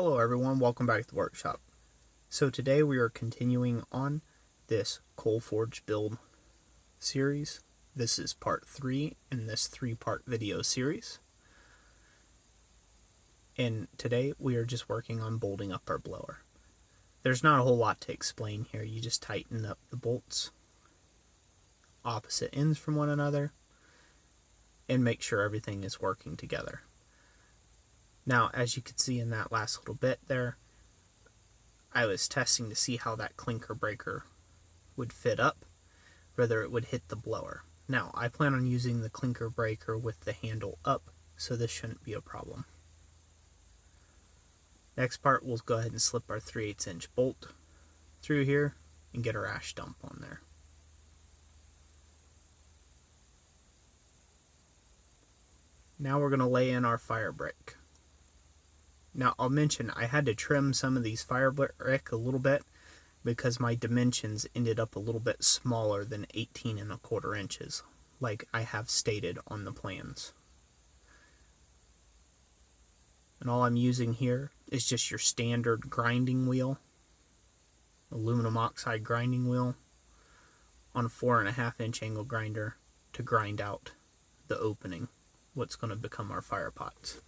Hello everyone, welcome back to the workshop. So today we are continuing on this coal forge build series. This is part 3 in this 3-part video series. And today we are just working on bolting up our blower. There's not a whole lot to explain here, you just tighten up the bolts opposite ends from one another and make sure everything is working together. Now, as you can see in that last little bit there, I was testing to see how that clinker breaker would fit up, whether it would hit the blower. Now, I plan on using the clinker breaker with the handle up, so this shouldn't be a problem. Next part, we'll go ahead and slip our 3/8 inch bolt through here and get our ash dump on there. Now we're going to lay in our fire brick. Now, I'll mention I had to trim some of these firebrick a little bit because my dimensions ended up a little bit smaller than 18 1/4 inches, like I have stated on the plans. And all I'm using here is just your standard grinding wheel, aluminum oxide grinding wheel, on a 4.5 inch angle grinder to grind out the opening, what's going to become our fire pots.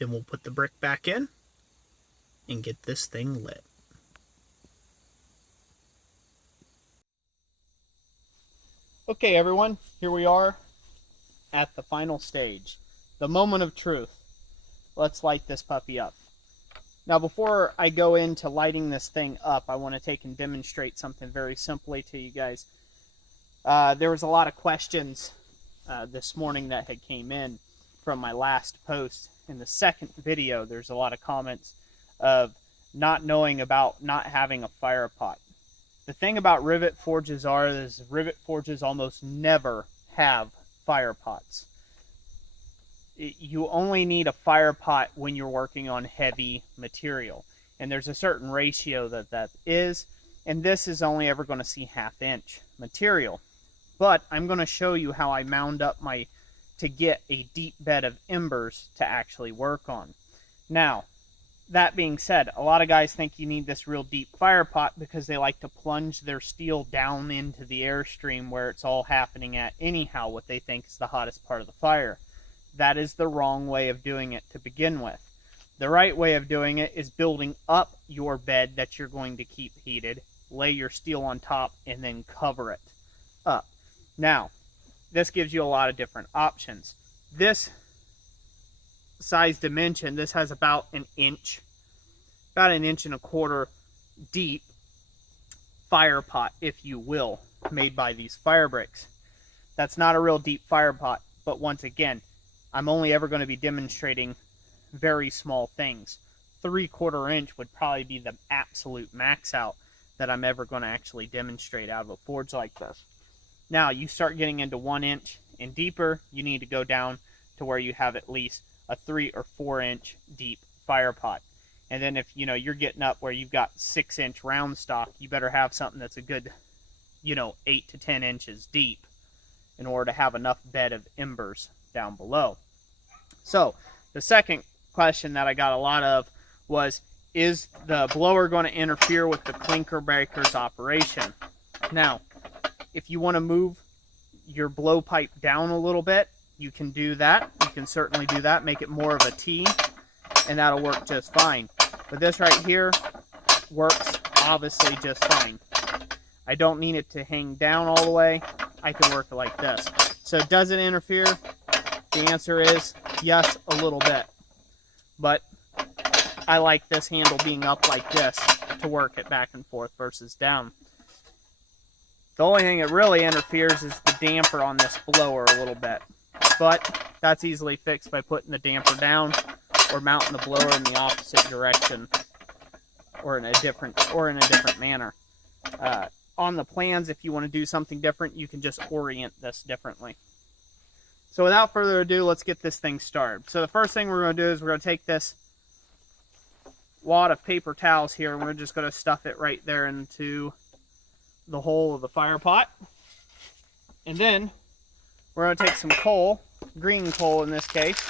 Then we'll put the brick back in and get this thing lit. Okay everyone, here we are at the final stage, the moment of truth. Let's light this puppy up. Now before I go into lighting this thing up, I want to take and demonstrate something very simply to you guys. There was a lot of questions this morning that had came in from my last post. In the second video, there's a lot of comments of not knowing about not having a fire pot. The thing about rivet forges is rivet forges almost never have fire pots. You only need a fire pot when you're working on heavy material. And there's a certain ratio that is, and this is only ever going to see 1/2 inch material. But I'm going to show you how I mound up to get a deep bed of embers to actually work on. Now, that being said, a lot of guys think you need this real deep fire pot because they like to plunge their steel down into the airstream where it's all happening at anyhow, what they think is the hottest part of the fire. That is the wrong way of doing it to begin with. The right way of doing it is building up your bed that you're going to keep heated, lay your steel on top, and then cover it up. Now, this gives you a lot of different options. This size dimension, this has about 1 inch, about 1.25 inch deep fire pot, if you will, made by these fire bricks. That's not a real deep fire pot, but once again, I'm only ever going to be demonstrating very small things. 3/4 inch would probably be the absolute max out that I'm ever going to actually demonstrate out of a forge like this. Now, you start getting into 1 inch and deeper, you need to go down to where you have at least a 3 or 4 inch deep fire pot. And then if you're getting up where you've got 6 inch round stock, you better have something that's a good 8 to 10 inches deep in order to have enough bed of embers down below. So the second question that I got a lot of was, is the blower going to interfere with the clinker breaker's operation? Now, if you want to move your blowpipe down a little bit, you can do that. You can certainly do that, make it more of a T, and that'll work just fine. But this right here works obviously just fine. I don't need it to hang down all the way. I can work it like this. So does it interfere? The answer is yes, a little bit. But I like this handle being up like this to work it back and forth versus down. The only thing that really interferes is the damper on this blower a little bit. But that's easily fixed by putting the damper down or mounting the blower in the opposite direction or in a different manner. On the plans, if you want to do something different, you can just orient this differently. So without further ado, let's get this thing started. So the first thing we're going to do is we're going to take this wad of paper towels here and we're just going to stuff it right there into the hole of the fire pot. And then we're going to take some coal, green coal in this case,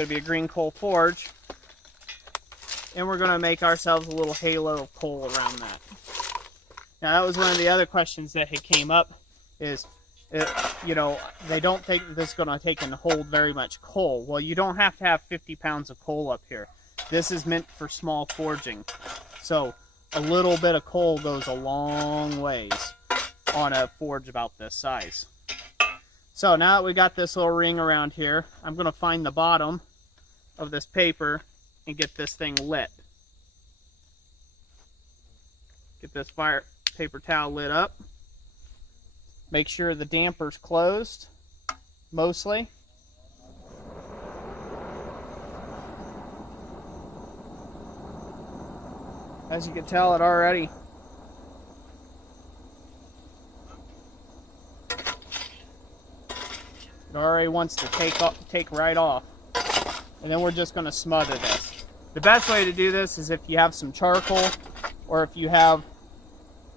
going to be a green coal forge. And we're going to make ourselves a little halo of coal around that. Now, that was one of the other questions that had came up is, you know, they don't think that this is going to take and hold very much coal. Well, you don't have to have 50 pounds of coal up here. This is meant for small forging. So a little bit of coal goes a long ways on a forge about this size. So now that we got this little ring around here, I'm going to find the bottom of this paper and get this thing lit. Get this paper towel lit up. Make sure the damper's closed, mostly. As you can tell, it already wants to take right off. And then we're just going to smother this. The best way to do this is if you have some charcoal or if you have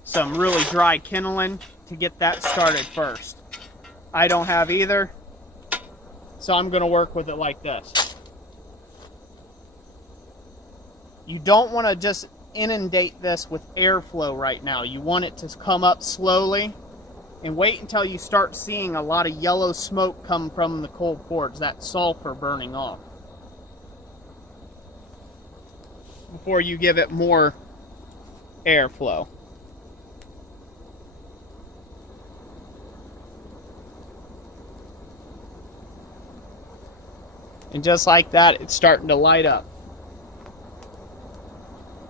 some really dry kindling to get that started first. I don't have either, so I'm going to work with it like this. You don't want to just inundate this with airflow right now. You want it to come up slowly and wait until you start seeing a lot of yellow smoke come from the coal forge, that sulfur burning off, before you give it more airflow. And just like that, it's starting to light up.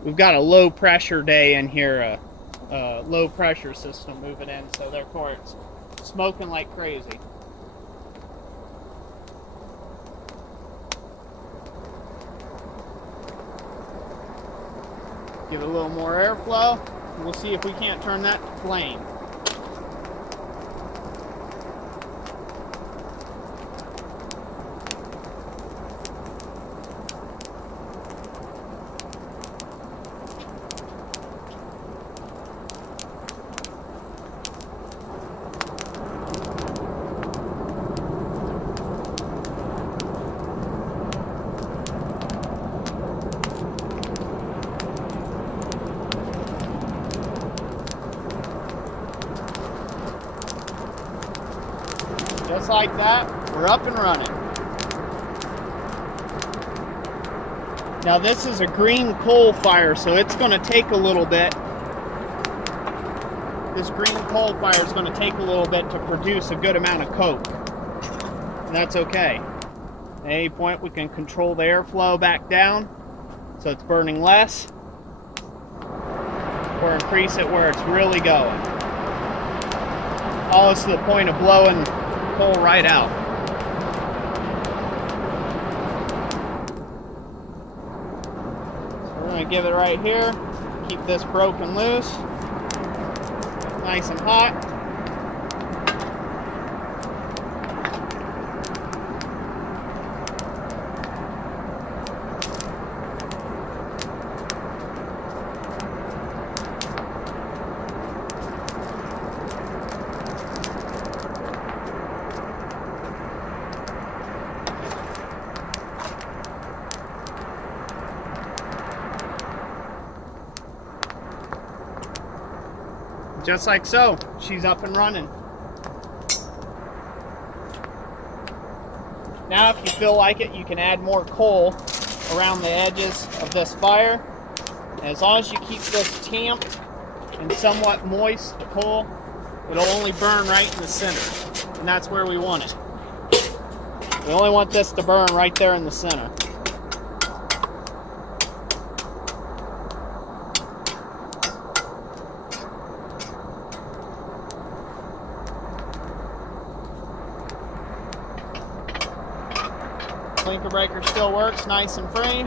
We've got a low pressure day in here, a low pressure system moving in, so therefore it's smoking like crazy. Give it a little more airflow, and we'll see if we can't turn that to flame. Just like that, we're up and running. Now this is a green coal fire, so it's going to take a little bit. This green coal fire is going to take a little bit to produce a good amount of coke. And that's okay. At any point we can control the airflow back down so it's burning less, or increase it where it's really going. All this to the point of blowing coal right out. So we're going to give it right here. Keep this broken loose. Nice and hot. Just like so, she's up and running. Now if you feel like it, you can add more coal around the edges of this fire. And as long as you keep this tamped and somewhat moist, the coal, it'll only burn right in the center. And that's where we want it. We only want this to burn right there in the center. Blinker breaker still works nice and free.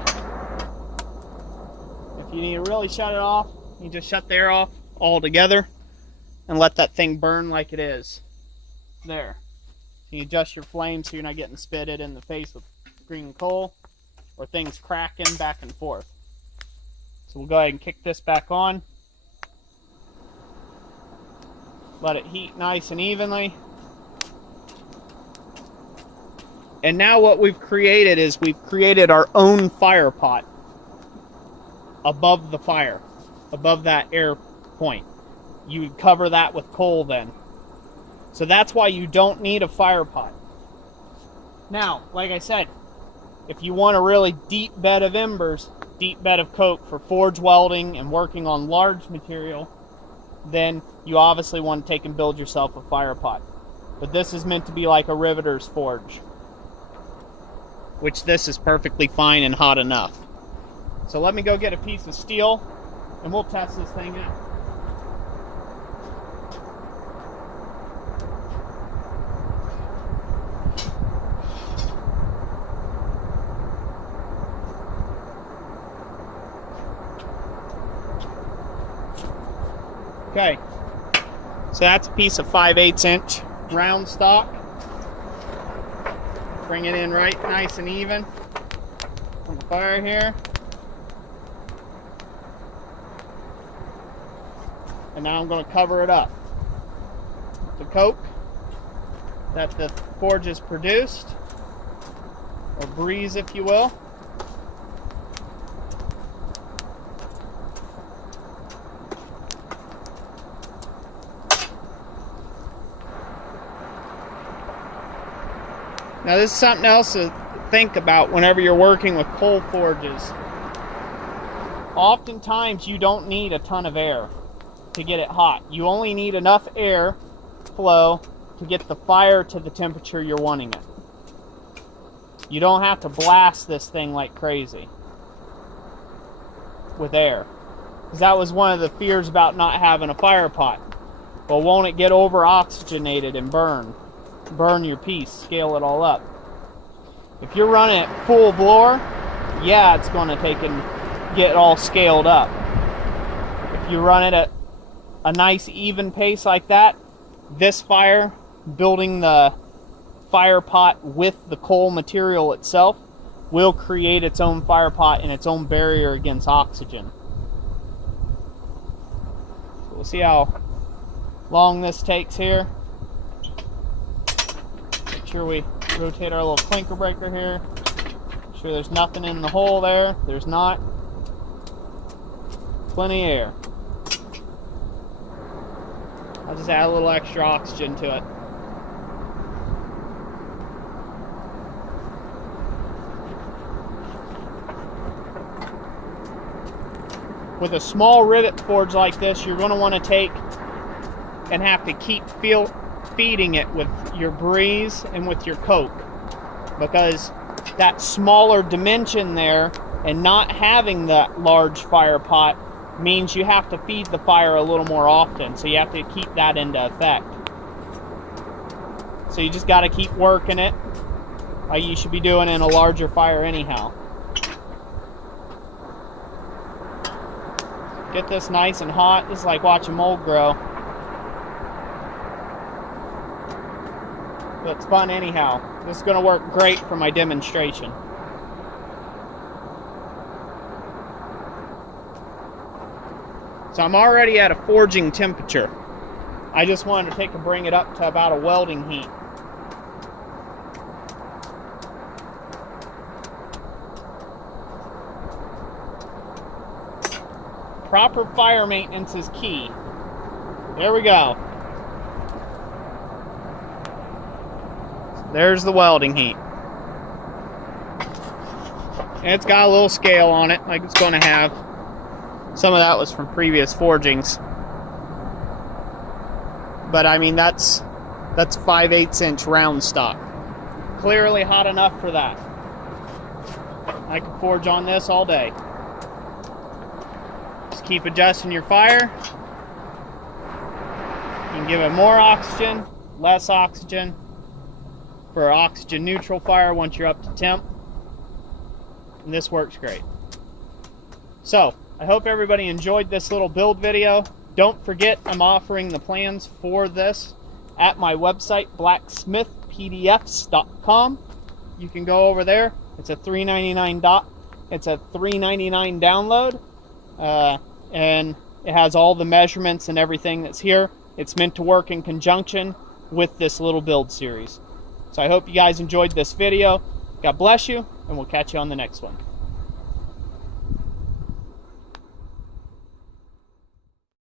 If you need to really shut it off, you just shut the air off altogether and let that thing burn like it is. There. You can adjust your flame so you're not getting spitted in the face with green coal or things cracking back and forth. So we'll go ahead and kick this back on. Let it heat nice and evenly. And now what we've created is we've created our own fire pot above the fire, above that air point. You would cover that with coal then. So that's why you don't need a fire pot. Now, like I said, if you want a really deep bed of embers, deep bed of coke for forge welding and working on large material, then you obviously want to take and build yourself a fire pot. But this is meant to be like a riveter's forge, which this is perfectly fine and hot enough. So let me go get a piece of steel and we'll test this thing out. Okay, so that's a piece of 5/8 inch round stock. Bring it in right nice and even on the fire here. And now I'm going to cover it up. The coke that the forge has produced, or breeze if you will. Now this is something else to think about whenever you're working with coal forges. Oftentimes you don't need a ton of air to get it hot. You only need enough air flow to get the fire to the temperature you're wanting it. You don't have to blast this thing like crazy with air. Because that was one of the fears about not having a fire pot. Well, won't it get over oxygenated and burn your piece, scale it all up? If you're running it full blower, yeah, it's going to take and get all scaled up. If you run it at a nice even pace like that, this fire, building the fire pot with the coal material itself, will create its own fire pot and its own barrier against oxygen. So we'll see how long this takes here. Make sure we rotate our little clinker breaker here. Make sure there's nothing in the hole there. There's not. Plenty of air. I'll just add a little extra oxygen to it. With a small rivet forge like this, you're going to want to take and have to keep feeding it with your breeze and with your coke, because that smaller dimension there and not having that large fire pot means you have to feed the fire a little more often, so you have to keep that into effect. So you just got to keep working it like you should be doing in a larger fire anyhow. Get this nice and hot. This is like watching mold grow. But it's fun anyhow. This is going to work great for my demonstration. So I'm already at a forging temperature. I just wanted to bring it up to about a welding heat. Proper fire maintenance is key. There we go. There's the welding heat. And it's got a little scale on it, like it's going to have. Some of that was from previous forgings. But I mean, that's 5/8 inch round stock. Clearly hot enough for that. I can forge on this all day. Just keep adjusting your fire. You can give it more oxygen, less oxygen. For an oxygen neutral fire once you're up to temp. And this works great. So, I hope everybody enjoyed this little build video. Don't forget, I'm offering the plans for this at my website, blacksmithpdfs.com. You can go over there. It's a $3.99 download, and it has all the measurements and everything that's here. It's meant to work in conjunction with this little build series. So I hope you guys enjoyed this video. God bless you, and we'll catch you on the next one.